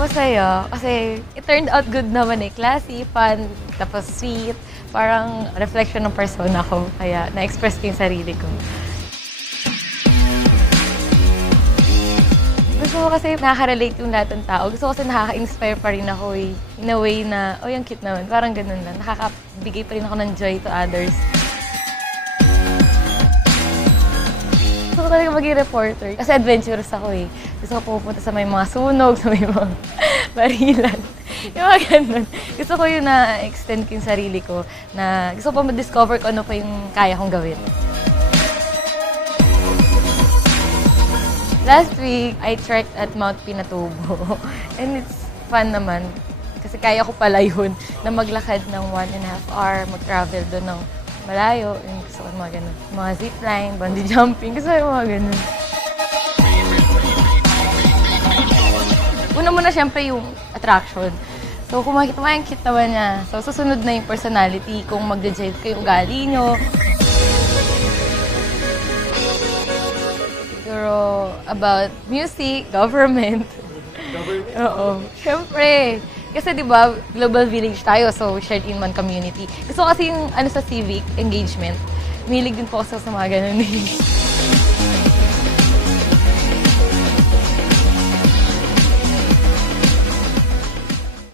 Masaya kasi it turned out good naman eh. Classy, fun, tapos sweet. Parang reflection ng persona ko. Kaya na-express ko yung sarili ko. Gusto ko kasi nakaka-relate yung lahat ng tao. Gusto ko kasi nakaka-inspire pa rin ako eh. In a way na, oh yung cute naman. Parang ganun lang. Nakakabigay pa rin ako ng joy to others. Gusto ko talaga maging reporter. Kasi adventurous ako eh. Gusto ko pupunta sa may mga sunog, sa may mga barilan. Yung mga ganun. Gusto ko yung na-extend ko yung sarili ko. Na gusto ko pa ma-discover ko ano pa yung kaya kong gawin. Last week, I trekked at Mount Pinatubo. And it's fun naman. Kasi kaya ko pala yun na maglakad ng 1.5 hour, mag-travel doon ng malayo. Yung gusto ko mga ganun. Mga zipline, bungee jumping. Gusto ko yung mga ganun. Una muna siyempre yung attraction. So kung makikita mo yung cute naman niya. So susunod na yung personality. Kung magja-jive kayo ugali nyo. Siguro about music, government. Oo. Siyempre. Kasi di ba global village tayo, so shared in one community. Gusto ko kasi yung ano sa civic engagement. Milig din po ako sa mga ganun.